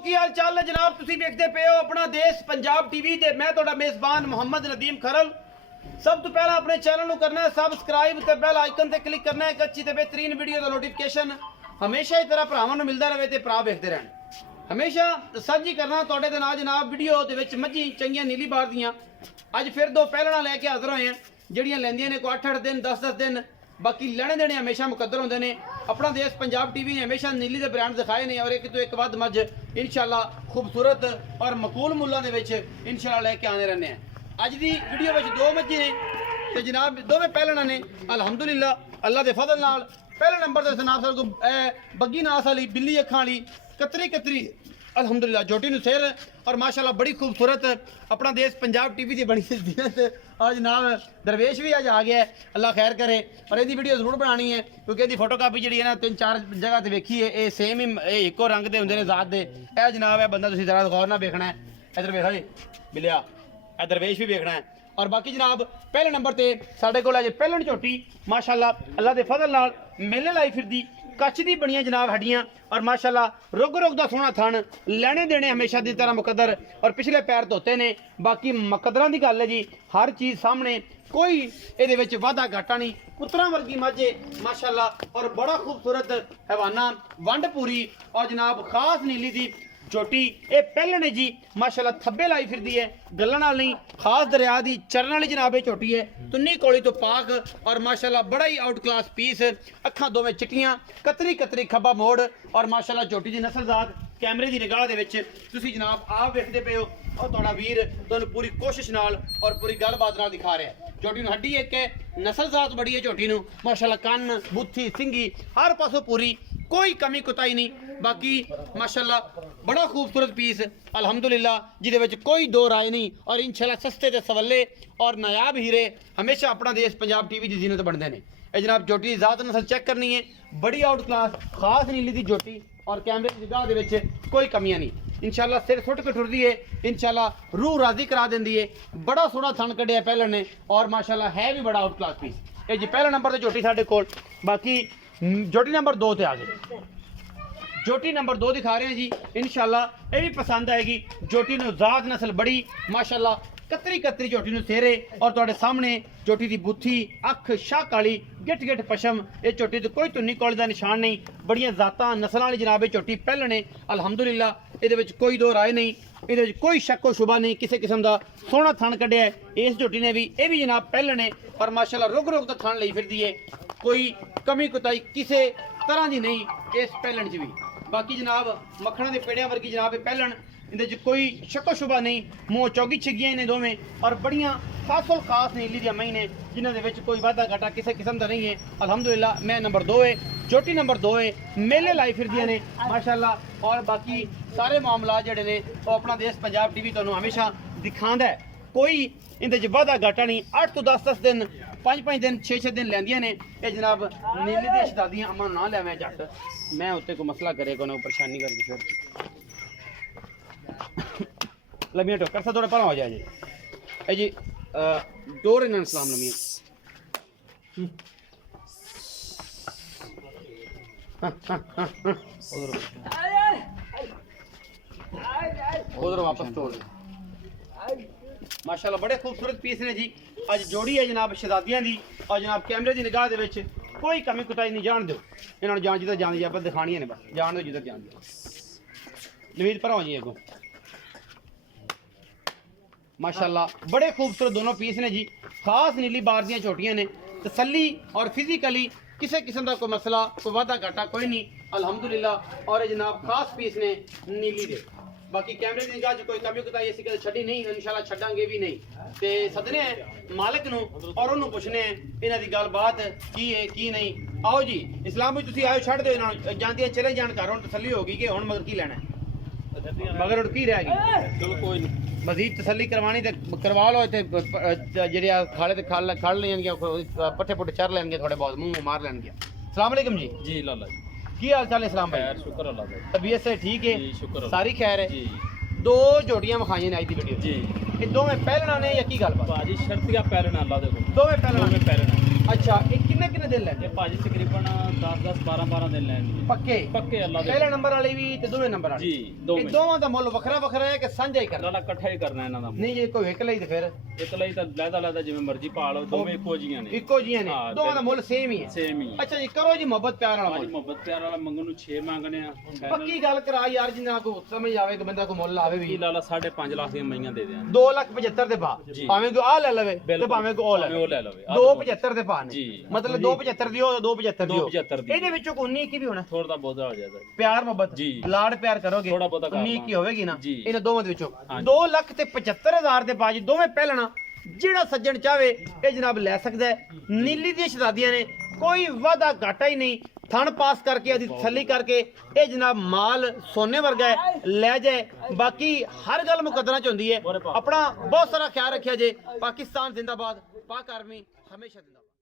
की हाल चाल है जनाब तुसी देखते पे हो अपना देश पंजाब टीवी ते मैं ਤੁਹਾਡਾ मेजबान मोहम्मद नदीम खरल। सब तो पहला अपने चैनल ਨੂੰ करना है सबसक्राइब ते बेल आइकन ते क्लिक करना है एक अच्छी ते बेहतरीन वीडियो दा नोटिफिकेशन हमेशा ही तरह भरावां ਨੂੰ ਮਿਲਦਾ ਰਹੇ ਤੇ ਭਰਾ ਵੇਖਦੇ ਰਹਿਣ। हमेशा साझी करना ਤੁਹਾਡੇ ਦੇ ਨਾਲ जनाब वीडियो ਦੇ ਵਿੱਚ ਮੱਝੀ ਚੰਗੀਆਂ ਨੀਲੀ ਬਾਰ ਦੀਆਂ ਅੱਜ ਫਿਰ ਦੋ ਪਹਿਲਣਾ ਲੈ ਕੇ ਹਾਜ਼ਰ ਹੋਏ ਆ ਜਿਹੜੀਆਂ ਲੈਂਦੀਆਂ ਨੇ ਕੋ 8-8 ਦਿਨ 10-10 ਦਿਨ बाकी लेने देने हमेशा मुकद्दर होंगे ने। अपना देश पंजाब टीवी ने हमेशा नीली के ब्रांड दिखाए ने और एक तो एक बाद मज इंशाल्लाह खूबसूरत और मकूल मुल्लां दे विच इंशाल्लाह लेके आने रहने हैं। अज दी वीडियो में दो मज्जे ने ते जनाब दोवें पहलना ने अल्हम्दुलिल्लाह अल्लाह के फजल नाल। पहले नंबर ते जनाब साहब को बग्गी नास वाली बिल्ली अखां वाली कतरी कतरी अल्हम्दुलिल्लाह जोटी नु सिर और माशाल्लाह बड़ी खूबसूरत अपना देश पंजाब टीवी की बनी जीनत और जनाब दरवेश भी अज आ गया है अल्लाह खैर करे। और यदि वीडियो जरूर बनानी है क्योंकि यदि फोटोकॉपी जी है ना 3-4 जगह से वेखी है ये सेम ही एको रंग के होंगे ने जात के। यह जनाब है बंदा तुसीं जरा गौर ना देखना है इधर वेखा जी मिलिया ए दरवेश भी देखना है। और बाकी जनाब पहले नंबर पर साढ़े को अज पहलन झोटी माशाल्लाह अल्लाह के फजल नाल मेले लाई फिरदी कच्छ दी बनिया जनाब हड्डियां और माशाल्लाह रुग रुग दा सोहना थन लेने देने हमेशा की तरह मुकद्दर और पिछले पैर धोते ने। बाकी मुकद्दरां दी गल है जी हर चीज़ सामने कोई ये वाधा घाटा नहीं पुत्रा वर्गी माझे माशाल्लाह और बड़ा खूबसूरत हैवाना वंड पूरी और जनाब खास नीली दी झोटी ये पहले जी माशाल्लाह थब्बे लाई फिरदी है गल्लां नाल नहीं खास दरिया दी चरण वाली जनाब ये झोटी है तुन्नी कोली तो पाक और माशाल्लाह बड़ा ही आउट क्लास पीस अखां दोवें चिट्टियां कतरी कतरी खब्बा मोड़ और माशाल्लाह झोटी दी नस्ल जात कैमरे की निगाह दे विच तुसीं जनाब आप वेखदे पे हो और तुहाडा वीर तुहानूं पूरी कोशिश नाल और पूरी गलबात नाल दिखा रहा है। झोटी नूं हड्डी एक है नस्ल जात बड़ी है झोटी नूं माशाल्लाह कन्न बुत्थी सिंगी हर पासों पूरी कोई कमी कुताई नहीं। बाकी माशाल्लाह बड़ा खूबसूरत पीस अल्हम्दुलिल्लाह जिहदे विच कोई दो राय नहीं और इंशाल्लाह सस्ते ते सवल्ले और नायाब हीरे हमेशा अपना देश पंजाब टीवी की जीनत बनते हैं। ये जनाब झोटी की जात नस्ल चेक करनी है बड़ी आउट क्लास खास नीली की झोटी और कैमरे की निगाह दे विच कोई कमियां नहीं इंशाल्लाह सिर सुट के टुरदी है इंशाल्लाह रूह राजी करा देंदी है। बड़ा सोहना थन कढ़िया पहले ने और माशाल्लाह है भी बड़ा आउट क्लास पीस ये जी पहले नंबर से झोटी साढ़े कोल। बाकी झोटी नंबर 2 ते आ गए झोटी नंबर 2 दिखा रहे हैं जी इंशाल्लाह ये भी पसंद आएगी। झोटी नूं जात नस्ल बड़ी माशाल्लाह कतरी कतरी झोटी नूं सेरे और तुहाडे सामने झोटी दी बुत्थी अख शाह काली गिट गिट पशम ये झोटी ते कोई धुन्नी कोल दा निशान नहीं बड़ियां जातां नस्लां वाली जनाब ये झोटी पहले ने अल्हम्दुलिल्लाह इहदे विच कोई दो राय नहीं इहदे विच कोई शक शुबा नहीं किसी किस्म दा सोहना थन कढ़िया है इस झोटी ने भी ये भी जनाब पहले ने पर माशाल्लाह रुग रुग दा थन लई फिरदी है कोई कमी कुताई किसी तरह की नहीं इस पहलन च भी। बाकी जनाब मक्खण के पेड़िया वर्गी जनाब पहलन इहदे च कोई शक्को शुबा नहीं मूँह चौगी छिगियां ने दोवें और बड़ियां खासोल खास नीली दी मई ने जिन्हां दे विच कोई वाधा घाटा किसी किस्म का नहीं है अल्हम्दुलिल्लाह। मैं नंबर 2 है झोटी नंबर 2 है मेले लाई फिरदियां ने माशाल्लाह और बाकी सारे मामला जिहड़े ने वो अपना देश पंजाब टीवी तुहानूं हमेशा दिखांदा है कोई इहदे च वाधा घाटा नहीं 8 तो 10 दिन 5 दिन 6 दिन लैंदियां ने ये जनाब नीली दी शहजादियां अमन ना लैवें झट मैं उत्ते को मसला करे को परेशानी कर दी फिर लमिया टोकर सा थोड़ा परा हो जाए जी जी डोर इन सलाम लमिया उधर वापस तोड़ माशाल्लाह बड़े खूबसूरत पीस ने जी अज जोड़ी है जनाब शहजादियां दी और जनाब कैमरे की निगाह दे विच कोई कमी कुताई नहीं जान दो इन्होंने जान जिधर जान दी आप दिखानियां ने बस जान दो जिधर जान दो नवीद पर हो जी अगों माशाल्लाह बड़े खूबसूरत दोनों पीस ने जी खास नीली बार दियां झोटियां ने तसल्ली और फिजिकली किसी किस्म का कोई मसला कोई वाधा घाटा कोई नहीं अल्हम्दुलिल्लाह। और जनाब खास पीस ने नीली दे बाकी कैमरे की निगाह कोई कमी कुताई ऐसी कदे छड्डी नहीं इंशाल्लाह छड्डांगे भी नहीं ते सदने मालिक नूं और उन्होंने पुछने इन्हां दी गलबात की है की नहीं। आओ जी इस्लाम में तुसीं आयो छड्ड दो इन्हां जांदियां चले जाण घर हुण तसल्ली होगी कि हुण मगर की लैणा मगर हुण की रह गई चलो कोई नहीं मजीद तसल्ली करवानी तो करवा लो इतने जे खाले तो खड़ लेंगे पट्ठे पुट्ठे चर लेंगे थोड़े बहुत मुँह मार लेंगे। सलाम अलैकुम जी लाला जी की हाल चाल है इस्लाम भाई शुक्र अल्लाह भाई तबीयत से ठीक है शुक्र सारी खैर है जी। दो जोड़ियां विखाई ने आई थी वीडियो जी ये दो में पहलना ने या की गल भाजी शर्तिया पहलना अल्लाह दे दो में पहलना अच्छा एक ਕਿੰਨੇ ਕਿੰਨੇ ਦਿਨ ਲੈਣੇ ਇਹ ਭਾਜੀ ਤਕਰੀਬਨ 10 12 ਦਿਨ ਲੈਣਗੇ ਪੱਕੇ ਪੱਕੇ ਅੱਲਾ ਦੇ ਪਹਿਲੇ ਨੰਬਰ ਵਾਲੀ ਵੀ ਤੇ ਦੋਵੇਂ ਨੰਬਰ ਵਾਲੀ ਜੀ ਇਹ ਦੋਵੇਂ ਦੋਵਾਂ ਦਾ ਮੁੱਲ ਵੱਖਰਾ ਵੱਖਰਾ ਹੈ ਕਿ ਸਾਂਝਾ ਹੀ ਕਰਨਾ ਅੱਲਾ ਇਕੱਠਾ ਹੀ ਕਰਨਾ ਇਹਨਾਂ ਦਾ ਨਹੀਂ ਜੇ ਕੋਈ ਇੱਕ ਲਈ ਤੇ ਫਿਰ ਇੱਕ ਲਈ ਤਾਂ ਲੈਦਾ ਜਿਵੇਂ ਮਰਜ਼ੀ ਪਾ ਲਓ ਦੋਵੇਂ ਇੱਕੋ ਜੀਆਂ ਨੇ ਇੱਕੋ ਜੀਆਂ ਨੇ ਹਾਂ, ਦੋਵਾਂ ਦਾ ਮੁੱਲ ਸੇਮ ਹੀ ਹੈ ਸੇਮ ਹੀ ਅੱਛਾ ਜੀ ਕਰੋ ਜੀ ਮੁਹੱਬਤ ਪਿਆਰ ਵਾਲਾ ਭਾਜੀ ਮੁੱਲ ਮੁਹੱਬਤ ਪਿਆਰ ਵਾਲਾ ਮੰਗਣ ਨੂੰ 6 ਮੰਗਣੇ ਆ ਪੱਕੀ ਗੱਲ ਕਰਾ ਯਾਰ ਜਿੰਨਾ ਕੋ ਸਮਝ ਆਵੇ ਕਿ ਬੰਦਾ ਕੋ ਮੁੱਲ ਆਵੇ ਕੀ ਵੀ ਲਾਲਾ 5.5 ਲੱਖ ਦੀਆਂ ਮਈਆਂ ਦੇ ਦਿਆਂ 2,75,000 ਦੇ ਭਾ ਜੀ। ਭਾਵੇਂ ਕੋ ਆ ਲੈ ਲਵੇ ਤੇ ਬਿਲਕੁਲ। ਭਾਵੇਂ ਕੋ ਉਹ ਲੈ ਭਾਵੇਂ ਉਹ ਲੈ ਲਵੇ ਲਵੇ। 2,75 ਦੇ ਭਾ ਨੇ ਜੀ। ਮਤਲਬ 2,75 ਦਿਓ 2,75 ਦਿਓ 2,75 ਦੀ। ਇਹਦੇ ਵਿੱਚੋਂ ਕੋਈ 19 ਕੀ ਵੀ ਹੋਣਾ ਥੋੜਾ ਦਾ ਬਹੁਤਾ ਹੋ ਜਾਏਗਾ ਪਿਆਰ ਮੁਹੱਬਤ ਜੀ। ਲਾੜ ਪਿਆਰ ਕਰੋਗੇ ਥੋੜ੍ਹਾ ਬਹੁਤਾ ਕਰ 19 ਕੀ ਹੋਵੇਗੀ ਨਾ ਜੀ। ਇਹਨਾਂ ਦੋਵਾਂ ਦੇ ਵਿੱਚੋਂ ਹਾਂਜੀ। 2,75,000 ਦੇ ਬਾਜੀ ਦੋਵੇਂ ਪਹਿਲਣਾ ਜਿਹੜਾ ਸੱਜਣ ਚਾਵੇ ਇਹ ਜਨਾਬ ਲੈ ਸਕਦਾ ਹੈ। ਨੀਲੀ ਦੀਆਂ ਸ਼ਹਜ਼ਾਦੀਆਂ ਨੇ ਕੋਈ ਵਾਧਾ ਘਾਟਾ ਹੀ ਨਹੀਂ ਥਣ ਪਾਸ ਕਰਕੇ ਆਦੀ ਤਸੱਲੀ ਕਰਕੇ ਇਹ ਜਨਾਬ ਮਾਲ ਸੋਨੇ ਵਰਗਾ ਹੈ ਲੈ ਜਾਏ ਬਾਕੀ ਹਰ ਗੱਲ ਮੁਕੱਦਰਾਂ ਚ ਹੁੰਦੀ ਹੈ ਆਪਣਾ ਬਹੁਤ ਸਾਰਾ ਖਿਆਲ ਰੱਖਿਆ ਜੇ ਪਾਕਿਸਤਾਨ ਜ਼ਿੰਦਾਬਾਦ ਪਾਕ ਆਰਮੀ ਹਮੇਸ਼ਾ ਜ਼ਿੰਦਾਬਾਦ